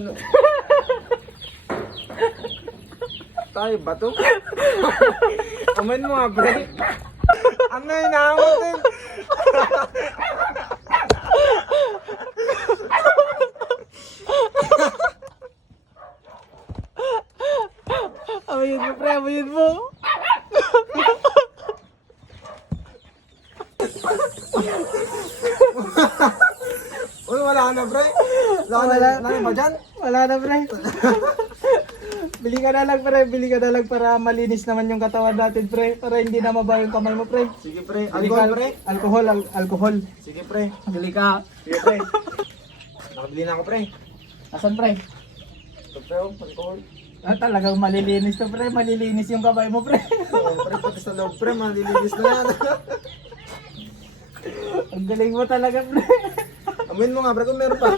ano. Tayo ba to? Amoyin mo nga, pre. Ano yung nahamutin? Amoyin mo, pre, amoyin mo. Uy, wala na, pre. Wala na ba dyan? Wala na, pre. Bili ka na lang, pre. Bili ka na lang para malinis naman yung katawan natin, pre. Para hindi na mabaho yung kamay mo, pre. Sige, pre. Bili Alcohol, ka- pre. Alcohol. Sige, pre. Bili ka. Sige, pre. Nakabili na ako, pre. Asan, pre? Ito, pre, oh, alcohol. Ah, talagang malilinis to, pre. Malilinis yung kamay mo, pre. Oo, pre, pati sa loob, pre. Malilinis na yan. Ang galing mo talaga, pre. Amoyin mo nga, pre, kung meron pa.